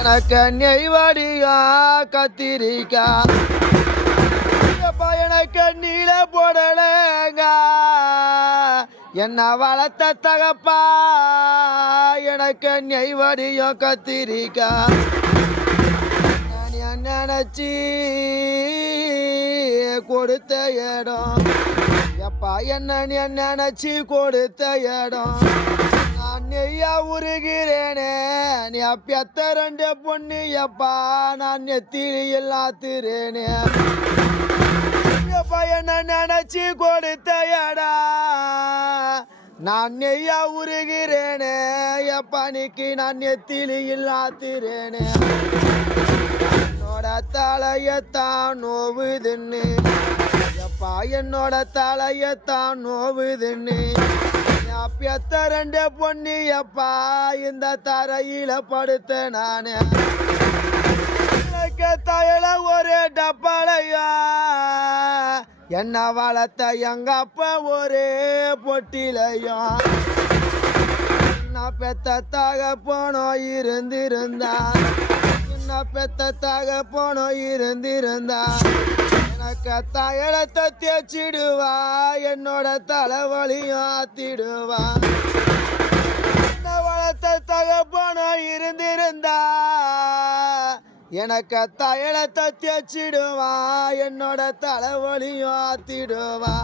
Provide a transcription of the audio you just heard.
எனக்கு நெய்வடியா கத்திரிக்கா. எனக்கு நீல போடலங்க. என்ன வளர்த்த தகப்பா? எனக்கு நெய்வடியும் கத்திரிக்கா. நினச்சி? கொடுத்த இடம். எப்பா என்ன நினச்சி? கொடுத்த இடம். நெய்யா உருகிறேனே நீ அப்பத்த ரெண்டு பொண்ணு எப்பா நான் நெத்திலி எல்லாத்துறேனே. பையனை என்ன நினைச்சி கொடுத்த நான் நெய்யா உருகிறேனே எப்பா நீக்கி நான் நெத்திலி இல்லாத்துறேனே என்னோட தலையத்தான் நோவுதுன்னு எப்பா என்னோட தலையத்தான் நோவுதுன்னு. பெத்த ரெண்டு பொன்னியப்பா இந்த தரையில படுத்த நானே. தயல ஒரு டப்பாலையா? என்ன வளர்த்த எங்க அப்பா ஒரே பொட்டிலையும் நான் பெத்த தாக போனோம் இருந்திருந்தா? என்ன பெத்தத்தாக தாக போனோம் இருந்திருந்தா? எனக்கு தயலத்தை தேய்ச்சிடுவா. என்னோட தலைவலியும் ஆத்திடுவா. என்ன வளர்த்த தகப்பனும் இருந்திருந்தா. எனக்கு தயலத்தை தேய்ச்சிடுவா. என்னோட தலைவலியும் ஆத்திடுவா.